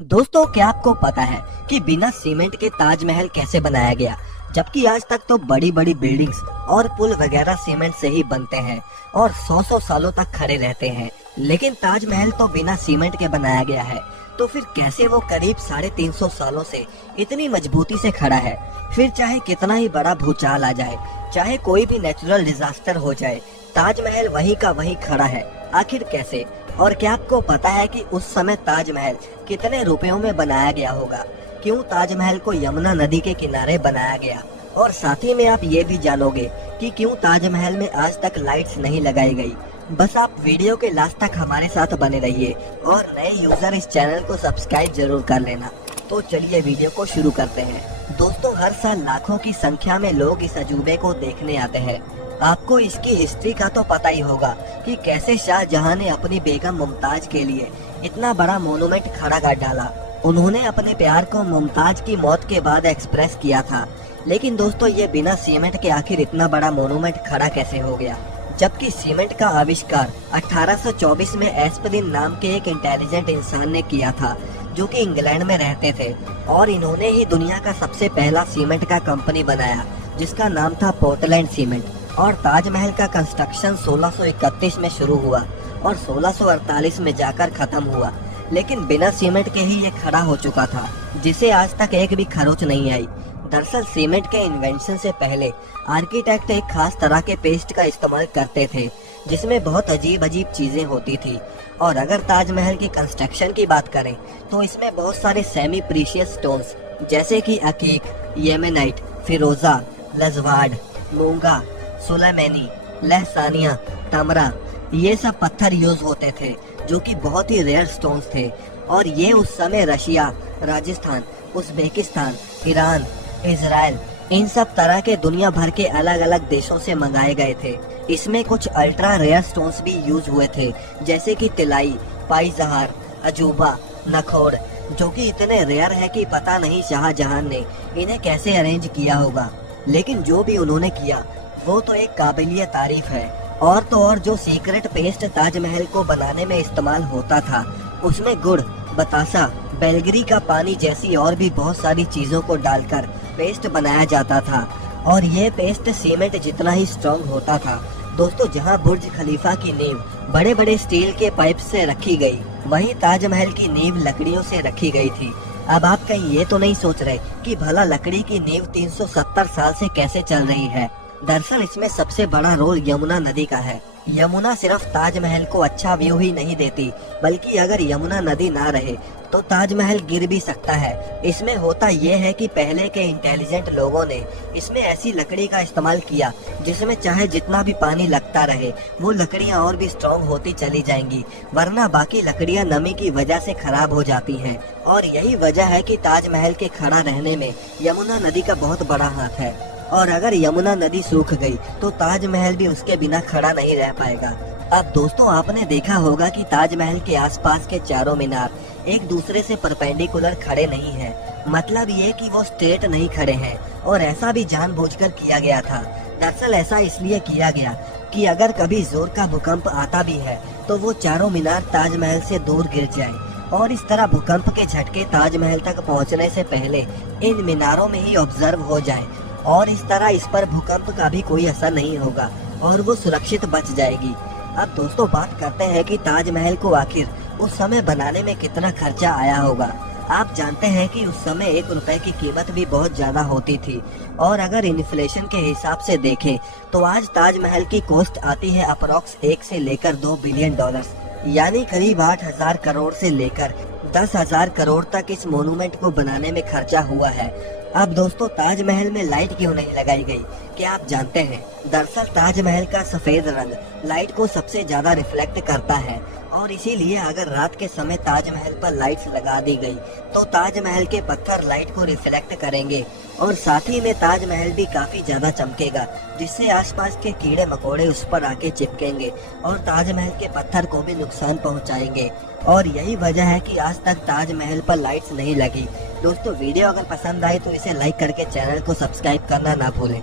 दोस्तों, क्या आपको पता है कि बिना सीमेंट के ताजमहल कैसे बनाया गया? जबकि आज तक तो बड़ी बड़ी बिल्डिंग्स और पुल वगैरह सीमेंट से ही बनते हैं और 100 सालों तक खड़े रहते हैं, लेकिन ताजमहल तो बिना सीमेंट के बनाया गया है। तो फिर कैसे वो करीब 350 सालों से इतनी मजबूती से खड़ा है? फिर चाहे कितना ही बड़ा भूचाल आ जाए, चाहे कोई भी नेचुरल डिजास्टर हो जाए, ताजमहल वहीं का वहीं खड़ा है। आखिर कैसे? और क्या आपको पता है कि उस समय ताजमहल कितने रुपयों में बनाया गया होगा? क्यों ताजमहल को यमुना नदी के किनारे बनाया गया? और साथ ही में आप ये भी जानोगे कि क्यों ताजमहल में आज तक लाइट्स नहीं लगाई गई। बस आप वीडियो के लास्ट तक हमारे साथ बने रहिए और नए यूजर इस चैनल को सब्सक्राइब जरूर कर लेना। तो चलिए वीडियो को शुरू करते हैं। दोस्तों, हर साल लाखों की संख्या में लोग इस अजूबे को देखने आते हैं। आपको इसकी हिस्ट्री का तो पता ही होगा कि कैसे शाहजहां ने अपनी बेगम मुमताज के लिए इतना बड़ा मोनूमेंट खड़ा कर डाला। उन्होंने अपने प्यार को मुमताज की मौत के बाद एक्सप्रेस किया था। लेकिन दोस्तों, ये बिना सीमेंट के आखिर इतना बड़ा मोनूमेंट खड़ा कैसे हो गया? जबकि सीमेंट का आविष्कार 1824 में एस्पिरिन नाम के एक इंटेलिजेंट इंसान ने किया था, जो कि इंग्लैंड में रहते थे, और इन्होंने ही दुनिया का सबसे पहला सीमेंट का कंपनी बनाया, जिसका नाम था पोर्टलैंड सीमेंट। और ताजमहल का कंस्ट्रक्शन 1631 में शुरू हुआ और 1648 में जाकर खत्म हुआ। लेकिन बिना सीमेंट के ही ये खड़ा हो चुका था, जिसे आज तक एक भी खरोच नहीं आई। दरअसल सीमेंट के इन्वेंशन से पहले आर्किटेक्ट एक खास तरह के पेस्ट का इस्तेमाल करते थे, जिसमें बहुत अजीब अजीब चीजें होती थी। और अगर ताजमहल की कंस्ट्रक्शन की बात करें तो इसमें बहुत सारे सेमी प्रीशियस स्टोन्स जैसे कि अकीक, येमेनाइट, फिरोजा, लजवाड, मूंगा, सुलेमानी, लहसानिया, तमरा, ये सब पत्थर यूज होते थे, जो कि बहुत ही रेयर स्टोन्स थे। और ये उस समय Russia, Rajasthan, Uzbekistan, Iran, Israel, इन सब तरह के दुनिया भर के अलग अलग देशों से मंगाए गए थे। इसमें कुछ अल्ट्रा रेयर स्टोन्स भी यूज हुए थे, जैसे कि तिलाई, पाइजहार, अजूबा, नखोड़, जो कि इतने रेयर है कि पता नहीं शाहजहां ने इन्हें कैसे अरेंज किया होगा। लेकिन जो भी उन्होंने किया वो तो एक काबिलियत तारीफ है। और तो और जो सीक्रेट पेस्ट ताजमहल को बनाने में इस्तेमाल होता था, उसमें गुड़, बतासा, बेलगरी का पानी जैसी और भी बहुत सारी चीजों को डालकर पेस्ट बनाया जाता था। और ये पेस्ट सीमेंट जितना ही स्ट्रॉन्ग होता था। दोस्तों, जहाँ बुर्ज खलीफा की नींव बड़े बड़े स्टील के पाइप से रखी गई, वहीं ताजमहल की नींव लकड़ियों से रखी गई थी। अब आप कहीं ये तो नहीं सोच रहे कि भला लकड़ी की नींव 370 साल से कैसे चल रही है? दरअसल इसमें सबसे बड़ा रोल यमुना नदी का है। यमुना सिर्फ ताजमहल को अच्छा व्यू ही नहीं देती, बल्कि अगर यमुना नदी ना रहे तो ताजमहल गिर भी सकता है। इसमें होता यह है कि पहले के इंटेलिजेंट लोगों ने इसमें ऐसी लकड़ी का इस्तेमाल किया जिसमें चाहे जितना भी पानी लगता रहे, वो लकड़ियां और भी स्ट्रॉन्ग होती चली जाएंगी, वरना बाकी लकड़ियां नमी की वजह से खराब हो जाती हैं। और यही वजह है कि ताजमहल के खड़ा रहने में यमुना नदी का बहुत बड़ा हाथ है। और अगर यमुना नदी सूख गई तो ताजमहल भी उसके बिना खड़ा नहीं रह पाएगा। अब दोस्तों, आपने देखा होगा कि ताजमहल के आसपास के चारों मीनार एक दूसरे से परपेंडिकुलर खड़े नहीं हैं। मतलब ये कि वो स्ट्रेट नहीं खड़े हैं, और ऐसा भी जानबूझकर किया गया था। दरअसल ऐसा इसलिए किया गया कि अगर कभी जोर का भूकंप आता भी है तो वो चारों मीनार ताजमहल से दूर गिर जाए, और इस तरह भूकंप के झटके ताजमहल तक पहुँचने से पहले इन मीनारों में ही ऑब्जर्व हो जाए, और इस तरह इस पर भूकंप का भी कोई असर नहीं होगा और वो सुरक्षित बच जाएगी। अब दोस्तों, बात करते हैं कि ताजमहल को आखिर उस समय बनाने में कितना खर्चा आया होगा। आप जानते हैं कि उस समय 1 रुपए की कीमत भी बहुत ज्यादा होती थी, और अगर इन्फ्लेशन के हिसाब से देखें तो आज ताजमहल की कॉस्ट आती है अप्रोक्स 1 से लेकर 2 बिलियन डॉलर्स, यानी करीब 8,000 करोड़ से लेकर 10,000 करोड़ तक इस मोनूमेंट को बनाने में खर्चा हुआ है। अब दोस्तों, ताजमहल में लाइट क्यों नहीं लगाई गई, क्या आप जानते हैं? दरअसल ताजमहल का सफेद रंग लाइट को सबसे ज्यादा रिफ्लेक्ट करता है, और इसीलिए अगर रात के समय ताजमहल पर लाइट्स लगा दी गई तो ताजमहल के पत्थर लाइट को रिफ्लेक्ट करेंगे, और साथ ही में ताजमहल भी काफी ज्यादा चमकेगा, जिससे आसपास के कीड़े मकोड़े उस पर आके चिपकेंगे और ताजमहल के पत्थर को भी नुकसान पहुंचाएंगे। और यही वजह है कि आज तक ताजमहल पर लाइट्स नहीं लगी। दोस्तों, वीडियो अगर पसंद आई तो इसे लाइक करके चैनल को सब्सक्राइब करना ना भूलें।